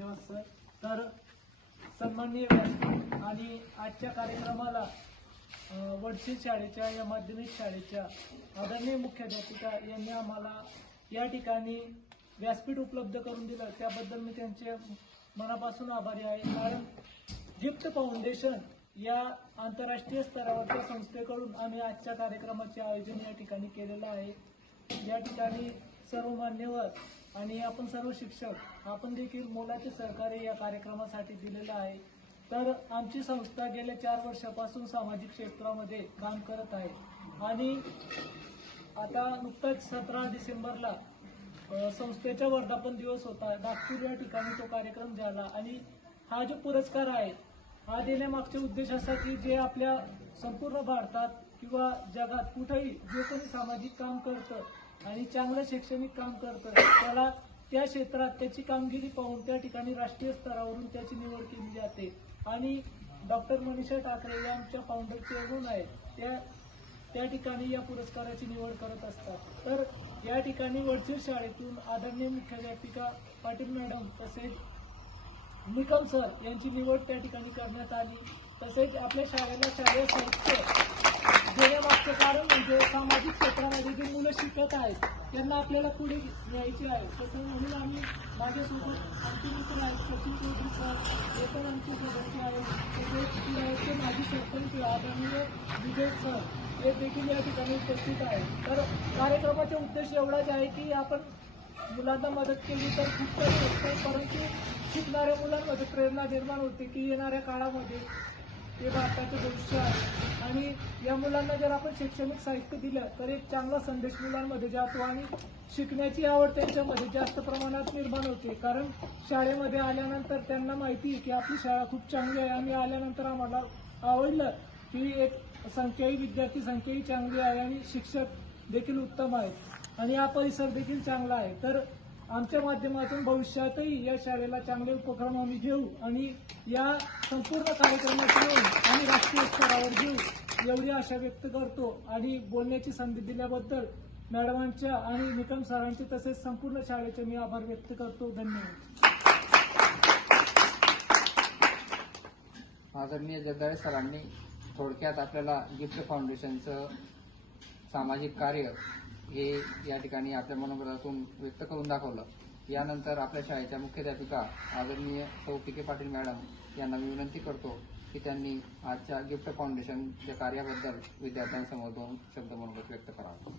धन्यवाद सर. तर सन्माननीय व्यासपीठ आणि आजच्या कार्यक्रमाला वडशील शाळेच्या या माध्यमिक शाळेच्या आदरणीय मुख्याध्यापिका यांनी आम्हाला या ठिकाणी व्यासपीठ उपलब्ध करून दिलं, त्याबद्दल मी त्यांचे मनापासून आभारी आहे. कारण गिफ्ट फाउंडेशन या आंतरराष्ट्रीय स्तरावरच्या संस्थेकडून आम्ही आजच्या कार्यक्रमाचे आयोजन या ठिकाणी केलेलं आहे. या ठिकाणी सर्व मान्यवर आणि आपण सर्व शिक्षक आपण देखील मोलाचे सहकार्य या कार्यक्रमासाठी दिलेलं आहे. तर आमची संस्था गेल्या 4 वर्षापासून सामाजिक क्षेत्रामध्ये काम करत आहे आणि आता नुकताच 17 डिसेंबरला संस्थेचा वर्धापन दिवस होता. नागपूर या ठिकाणी तो कार्यक्रम झाला आणि हा जो पुरस्कार आहे हा देण्यामागचा उद्देश असा की जे आपल्या संपूर्ण भारतात किंवा जगात कुठेही जे कोणी सामाजिक काम करतं आणि चांगलं शैक्षणिक काम करतं त्याला त्या क्षेत्रात त्याची कामगिरी पाहून त्या ठिकाणी राष्ट्रीय स्तरावरून त्याची निवड केली जाते. आणि डॉक्टर मनीषा ठाकरे या आमच्या फाउंडर चेअरमन आहेत, त्या ठिकाणी या पुरस्काराची निवड करत असतात. तर या ठिकाणी वडशील शाळेतून आदरणीय मुख्याध्यापिका पाटील मॅडम तसेच निकम सर यांची निवड त्या ठिकाणी करण्यात आली. तसेच आपल्या शाळेला शालेय साहित्य देण्यामागचं कारण म्हणजे सामाजिक क्षेत्रामध्ये जे मुलं शिकत आहेत त्यांना आपल्याला पुढे न्यायचे आहे. तसं म्हणून आम्ही माझ्यासोबत आमचे मित्र आहेत सचिन चौधरी सर, हे पण आमचे सदस्य आहेत. तसेच माजी सरपंच आदरणीय विजय सर हे देखील या ठिकाणी उपस्थित आहेत. तर कार्यक्रमाचा उद्देश एवढाच आहे की आपण मुलांना मदत केली तर खूप काही होतं, परंतु शिकणाऱ्या मुलांमध्ये प्रेरणा निर्माण होते की येणाऱ्या काळामध्ये ते भारताचं भविष्य आहे आणि या मुलांना जर आपण शैक्षणिक साहित्य दिलं तर एक चांगला संदेश मुलांमध्ये जातो आणि शिकण्याची आवड त्यांच्यामध्ये जास्त प्रमाणात निर्माण होते. कारण शाळेमध्ये आल्यानंतर त्यांना माहिती आहे की आपली शाळा खूप चांगली आहे आणि आल्यानंतर आम्हाला आवडलं की एक संख्याही विद्यार्थी संख्याही चांगली आहे आणि शिक्षक देखील उत्तम आहेत आणि हा परिसर देखील चांगला आहे. तर आमच्या माध्यमातून भविष्यातही या शाळेला चांगले उपक्रम आम्ही घेऊ आणि या संपूर्ण कार्यक्रमात येऊन आम्ही राष्ट्रीय स्तरावर घेऊ एवढी आशा व्यक्त करतो. आणि बोलण्याची संधी दिल्याबद्दल मॅडमांच्या आणि निकम सरांचे तसेच संपूर्ण शाळेचे मी आभार व्यक्त करतो. धन्यवाद. आदरणीय जगदाळे सरांनी थोडक्यात आपल्याला गिफ्ट फाउंडेशनचं सामाजिक कार्य हे या ठिकाणी आपल्या मनोगतातून व्यक्त करून दाखवलं. यानंतर आपल्या शाळेच्या मुख्याध्यापिका आदरणीय सौ पी.के. पाटील मॅडम यांना मी विनंती करतो की त्यांनी आजच्या गिफ्ट फाउंडेशनच्या कार्याबद्दल विद्यार्थ्यांसमोर 2 शब्द मनोगत व्यक्त करावं.